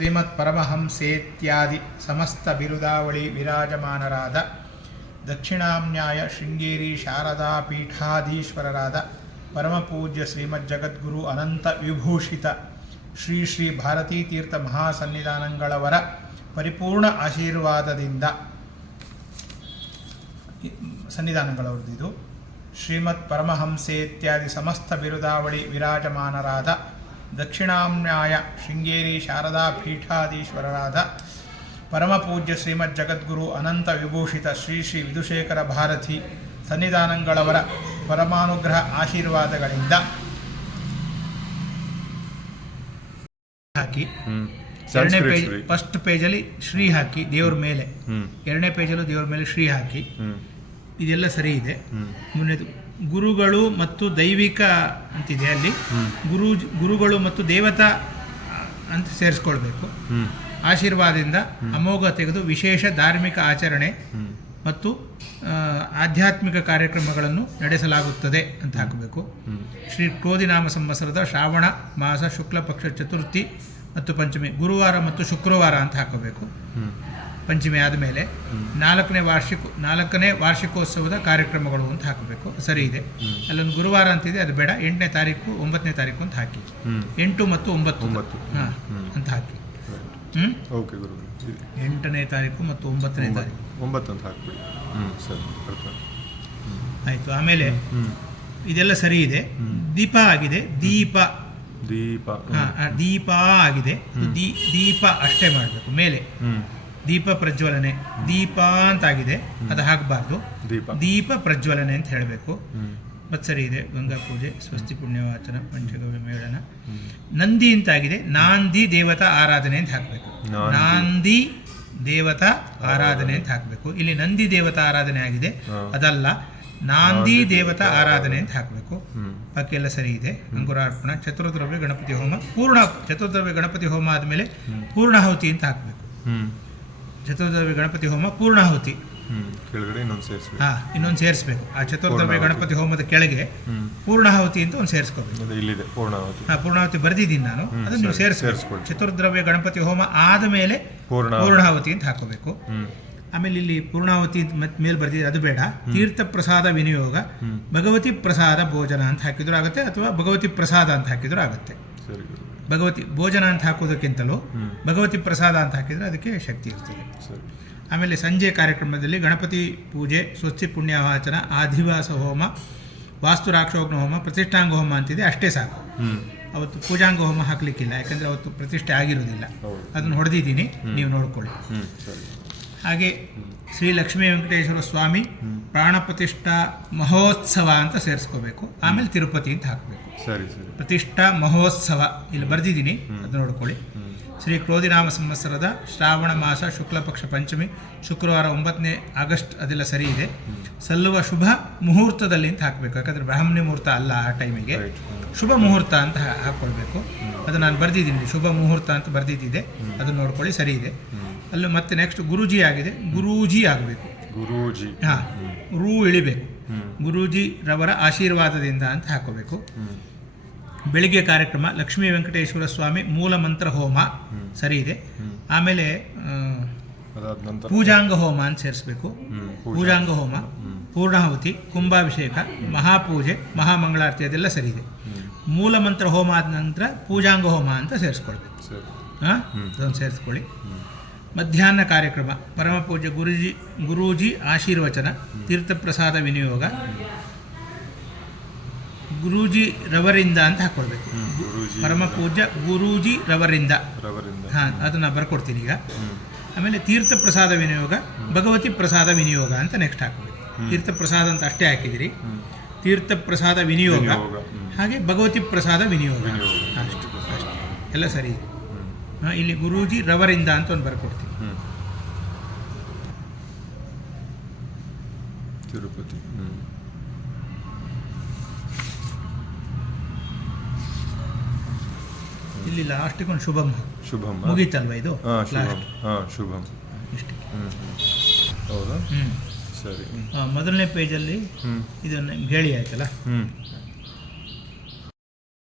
ಶ್ರೀಮತ್ ಪರಮಹಂಸೇತ್ಯಾದಿ ಸಮಸ್ತ ಬಿರುದಾವಳಿ ವಿರಾಜಮಾನರಾದ ದಕ್ಷಿಣಾಮ್ನಾಯ ಶೃಂಗೇರಿ ಶಾರದಾ ಪೀಠಾಧೀಶ್ವರರಾದ ಪರಮಪೂಜ್ಯ ಶ್ರೀಮದ್ ಜಗದ್ಗುರು ಅನಂತ ವಿಭೂಷಿತ ಶ್ರೀ ಶ್ರೀ ಭಾರತೀ ತೀರ್ಥ ಮಹಾಸನ್ನಿಧಾನಗಳವರ ಪರಿಪೂರ್ಣ ಆಶೀರ್ವಾದದಿಂದ ಸನ್ನಿಧಾನಗಳವರದಿದು ಶ್ರೀಮತ್ ಪರಮಹಂಸೇತ್ಯಾದಿ ಸಮಸ್ತ ಬಿರುದಾವಳಿ ವಿರಾಜಮಾನರಾದ ದಕ್ಷಿಣಾಮ್ನಾಯ ಶೃಂಗೇರಿ ಶಾರದಾ ಪೀಠಾಧೀಶ್ವರರಾದ ಪರಮಪೂಜ್ಯ ಶ್ರೀಮದ್ ಜಗದ್ಗುರು ಅನಂತ ವಿಭೂಷಿತ ಶ್ರೀ ಶ್ರೀ ವಿಧುಶೇಖರ ಭಾರತಿ ಸನ್ನಿಧಾನಗಳವರ ಪರಮಾನುಗ್ರಹ ಆಶೀರ್ವಾದಗಳಿಂದ ಹಾಕಿ ಎರಡನೇ ಪೇಜ್ ಫಸ್ಟ್ ಪೇಜಲ್ಲಿ ಶ್ರೀ ಹಾಕಿ ದೇವ್ರ ಮೇಲೆ, ಎರಡನೇ ಪೇಜಲ್ಲೂ ದೇವ್ರ ಮೇಲೆ ಶ್ರೀ ಹಾಕಿ, ಇದೆಲ್ಲ ಸರಿ ಇದೆ. ಮುಂದೆ ಗುರುಗಳು ಮತ್ತು ದೈವಿಕ ಅಂತಿದೆ, ಅಲ್ಲಿ ಗುರುಗಳು ಮತ್ತು ದೇವತಾ ಅಂತ ಸೇರಿಸ್ಕೊಳ್ಬೇಕು. ಆಶೀರ್ವಾದದಿಂದ ಅಮೋಘ ತೆಗೆದು ವಿಶೇಷ ಧಾರ್ಮಿಕ ಆಚರಣೆ ಮತ್ತು ಆಧ್ಯಾತ್ಮಿಕ ಕಾರ್ಯಕ್ರಮಗಳನ್ನು ನಡೆಸಲಾಗುತ್ತದೆ ಅಂತ ಹಾಕಬೇಕು. ಶ್ರೀ ಕ್ರೋಧಿನಾಮ ಸಂವತ್ಸರದ ಶ್ರಾವಣ ಮಾಸ ಶುಕ್ಲ ಪಕ್ಷ ಚತುರ್ಥಿ ಮತ್ತು ಪಂಚಮಿ ಗುರುವಾರ ಮತ್ತು ಶುಕ್ರವಾರ ಅಂತ ಹಾಕಬೇಕು. ಪಂಚಮಿ ಆದಮೇಲೆ ನಾಲ್ಕನೇ ವಾರ್ಷಿಕೋತ್ಸವದ ಕಾರ್ಯಕ್ರಮಗಳು ಅಂತ ಹಾಕಬೇಕು. ಸರಿ ಇದೆ. ಅಲ್ಲೊಂದು ಗುರುವಾರ ಅಂತಿದೆ, ಅದು ಬೇಡ. 8ನೇ ತಾರೀಕು 9ನೇ ತಾರೀಕು ಅಂತ ಹಾಕಿ, 8 ಮತ್ತು 9 ಅಂತ ಹಾಕಿ. ಓಕೆ ಗುರು. 8ನೇ ತಾರೀಕು ಮತ್ತು 9ನೇ ತಾರೀಕು 9 ಅಂತ ಹಾಕ್ಬಿಡಿ. ಸರಿ, ಆಯಿತು. ಆಮೇಲೆ ಇದೆಲ್ಲ ಸರಿ ಇದೆ. ದೀಪ ಆಗಿದೆ, ದೀಪ ಆಗಿದೆ. ದೀಪ ಅಷ್ಟೇ ಮಾಡಬೇಕು. ಮೇಲೆ ದೀಪ ಪ್ರಜ್ವಲನೆ, ದೀಪ ಅಂತಾಗಿದೆ, ಅದು ಹಾಕಬಾರ್ದು. ದೀಪ ಪ್ರಜ್ವಲನೆ ಅಂತ ಹೇಳಬೇಕು. ಮತ್ತು ಸರಿ ಇದೆ. ಗಂಗಾ ಪೂಜೆ, ಸ್ವಸ್ತಿ ಪುಣ್ಯವಾಚನ, ಪಂಚಗವ್ಯ ಮೇಳನ. ನಂದಿ ಅಂತಾಗಿದೆ, ನಾಂದಿ ದೇವತಾ ಆರಾಧನೆ ಅಂತ ಹಾಕಬೇಕು. ನಾಂದಿ ದೇವತಾ ಆರಾಧನೆ ಅಂತ ಹಾಕಬೇಕು. ಇಲ್ಲಿ ನಂದಿ ದೇವತಾ ಆರಾಧನೆ ಆಗಿದೆ, ಅದಲ್ಲ, ನಾಂದಿ ದೇವತಾ ಆರಾಧನೆ ಅಂತ ಹಾಕಬೇಕು. ಬಾಕಿ ಎಲ್ಲ ಸರಿ ಇದೆ. ಅಂಕುರಾರ್ಪಣ, ಚತುರ್ದ್ರವ್ಯ ಗಣಪತಿ ಹೋಮ, ಚತುರ್ದ್ರವ್ಯ ಗಣಪತಿ ಹೋಮ ಆದಮೇಲೆ ಪೂರ್ಣಾಹುತಿ ಅಂತ ಹಾಕಬೇಕು. ಚತುರ್ದ್ರವ್ಯ ಗಣಪತಿ ಹೋಮ ಪೂರ್ಣಾಹುತಿ ಕೆಳಗಡೆ ಇನ್ನೊಂದು ಸೇರಿಸ್ಬೇಕು. ಆ ಚತುರ್ದ್ರವ್ಯ ಗಣಪತಿ ಹೋಮದ ಕೆಳಗೆ ಪೂರ್ಣಾಹುತಿ ಅಂತ ಒಂದು ಸೇರಿಸ್ಕೋಬೇಕು. ಪೂರ್ಣಾಹುತಿ ಬರೆದಿದ್ದೀನಿ ನಾನು, ಅದನ್ನು ನೀವು ಸೇರಿಸ್ಬೇಕು. ಚತುರ್ದ್ರವ್ಯ ಗಣಪತಿ ಹೋಮ ಆದಮೇಲೆ ಪೂರ್ಣಾಹುತಿ ಅಂತ ಹಾಕೋಬೇಕು. ಆಮೇಲೆ ಇಲ್ಲಿ ಪೂರ್ಣಾಹುತಿ ಮೇಲೆ ಬರ್ದಿದೆ, ಅದು ಬೇಡ. ತೀರ್ಥ ಪ್ರಸಾದ ವಿನಿಯೋಗ, ಭಗವತಿ ಪ್ರಸಾದ ಭೋಜನ ಅಂತ ಹಾಕಿದ್ರು ಆಗುತ್ತೆ, ಅಥವಾ ಭಗವತಿ ಪ್ರಸಾದ ಅಂತ ಹಾಕಿದ್ರು ಆಗುತ್ತೆ. ಭಗವತಿ ಭೋಜನ ಅಂತ ಹಾಕೋದಕ್ಕಿಂತಲೂ ಭಗವತಿ ಪ್ರಸಾದ ಅಂತ ಹಾಕಿದರೆ ಅದಕ್ಕೆ ಶಕ್ತಿ ಇರ್ತದೆ. ಆಮೇಲೆ ಸಂಜೆ ಕಾರ್ಯಕ್ರಮದಲ್ಲಿ ಗಣಪತಿ ಪೂಜೆ, ಸ್ವಸ್ತಿ ಪುಣ್ಯವಾಚನ, ಆದಿವಾಸ ಹೋಮ, ವಾಸ್ತುರಾಕ್ಷೋಗ್ನ ಹೋಮ, ಪ್ರತಿಷ್ಠಾಂಗ ಹೋಮ ಅಂತಿದೆ, ಅಷ್ಟೇ ಸಾಕು. ಅವತ್ತು ಪೂಜಾಂಗ ಹೋಮ ಹಾಕಲಿಕ್ಕಿಲ್ಲ, ಯಾಕಂದರೆ ಅವತ್ತು ಪ್ರತಿಷ್ಠೆ ಆಗಿರೋದಿಲ್ಲ. ಅದನ್ನು ಹೊಡೆದಿದ್ದೀನಿ, ನೀವು ನೋಡ್ಕೊಳ್ಳಿ. ಹಾಗೆ ಶ್ರೀ ಲಕ್ಷ್ಮೀ ವೆಂಕಟೇಶ್ವರ ಸ್ವಾಮಿ ಪ್ರಾಣ ಪ್ರತಿಷ್ಠಾ ಮಹೋತ್ಸವ ಅಂತ ಸೇರಿಸ್ಕೋಬೇಕು. ಆಮೇಲೆ ತಿರುಪತಿ ಅಂತ ಹಾಕಬೇಕು. ಪ್ರತಿಷ್ಠಾ ಮಹೋತ್ಸವ ಇಲ್ಲಿ ಬರೆದಿದ್ದೀನಿ, ಅದು ನೋಡ್ಕೊಳ್ಳಿ. ಶ್ರೀ ಕ್ರೋಧಿನಾಮ ಸಂವತ್ಸರದ ಶ್ರಾವಣ ಮಾಸ ಶುಕ್ಲ ಪಕ್ಷ ಪಂಚಮಿ ಶುಕ್ರವಾರ 9ನೇ ಆಗಸ್ಟ್, ಅದೆಲ್ಲ ಸರಿ ಇದೆ. ಸಲ್ಲುವ ಶುಭ ಮುಹೂರ್ತದಲ್ಲಿ ಅಂತ ಹಾಕಬೇಕು, ಯಾಕಂದರೆ ಬ್ರಾಹ್ಮಣಿ ಮುಹೂರ್ತ ಅಲ್ಲ, ಆ ಟೈಮಿಗೆ ಶುಭ ಮುಹೂರ್ತ ಅಂತ ಹಾಕ್ಕೊಳ್ಬೇಕು. ಅದು ನಾನು ಬರೆದಿದ್ದೀನಿ, ಶುಭ ಮುಹೂರ್ತ ಅಂತ ಬರೆದಿದ್ದಿದೆ, ಅದನ್ನು ನೋಡ್ಕೊಳ್ಳಿ, ಸರಿ ಇದೆ. ಅಲ್ಲೂ ಮತ್ತೆ ನೆಕ್ಸ್ಟ್ ಗುರೂಜಿ ಆಗಿದೆ, ಗುರೂಜಿ ಆಗಬೇಕು. ರೂ ಇಳಿಬೇಕು. ಗುರೂಜಿ ರವರ ಆಶೀರ್ವಾದದಿಂದ ಅಂತ ಹಾಕೋಬೇಕು. ಬೆಳಿಗ್ಗೆ ಕಾರ್ಯಕ್ರಮ ಲಕ್ಷ್ಮೀ ವೆಂಕಟೇಶ್ವರ ಸ್ವಾಮಿ ಮೂಲ ಮಂತ್ರ ಹೋಮ, ಸರಿ ಇದೆ. ಆಮೇಲೆ ಪೂಜಾಂಗ ಹೋಮ ಅಂತ ಸೇರಿಸ್ಬೇಕು. ಪೂಜಾಂಗ ಹೋಮ, ಪೂರ್ಣಾಹುತಿ, ಕುಂಭಾಭಿಷೇಕ, ಮಹಾಪೂಜೆ, ಮಹಾಮಂಗಳಾರತಿ, ಅದೆಲ್ಲ ಸರಿ ಇದೆ. ಮೂಲ ಮಂತ್ರ ಹೋಮ ಆದ ನಂತರ ಪೂಜಾಂಗ ಹೋಮ ಅಂತ ಸೇರಿಸ್ಕೊಳ್ಬೇಕು. ಅದನ್ನು ಸೇರಿಸ್ಕೊಳ್ಳಿ. ಮಧ್ಯಾಹ್ನ ಕಾರ್ಯಕ್ರಮ ಪರಮಪೂಜ್ಯ ಗುರೂಜಿ ಆಶೀರ್ವಚನ, ತೀರ್ಥಪ್ರಸಾದ ವಿನಿಯೋಗ, ಗುರೂಜಿ ರವರಿಂದ ಅಂತ ಹಾಕ್ಕೊಳ್ಬೇಕು. ಪರಮಪೂಜ್ಯ ಗುರೂಜಿ ರವರಿಂದ, ಅದನ್ನು ಬರ್ಕೊಡ್ತೀನಿ ಈಗ. ಆಮೇಲೆ ತೀರ್ಥ ಪ್ರಸಾದ ವಿನಿಯೋಗ, ಭಗವತಿ ಪ್ರಸಾದ ವಿನಿಯೋಗ ಅಂತ ನೆಕ್ಸ್ಟ್ ಹಾಕಬೇಕು. ತೀರ್ಥ ಪ್ರಸಾದ ಅಂತ ಅಷ್ಟೇ ಹಾಕಿದಿರಿ, ತೀರ್ಥ ಪ್ರಸಾದ ವಿನಿಯೋಗ, ಹಾಗೆ ಭಗವತಿ ಪ್ರಸಾದ ವಿನಿಯೋಗ, ಅಷ್ಟು ಎಲ್ಲ ಸರಿ. ಇಲ್ಲಿ ಗುರೂಜಿ ರವರಿಂದ ಅಂತ ಒಂದು ಬರ್ಕೊಡ್ತೀನಿ. ತಿರುಪತಿ ಇಲ್ಲಿ ಲಾಸ್ಟಿಗೆ ಒಂದು ಶುಭಂ ಮುಗೀತಲ್ವ ಇದು? ಶುಭಂ ಇಷ್ಟು. ಹೌದಾ? ಸರಿ. ಮೊದಲನೇ ಪೇಜಲ್ಲಿ ಇದನ್ನು ಹೇಳಿ ಆಯ್ತಲ್ಲ.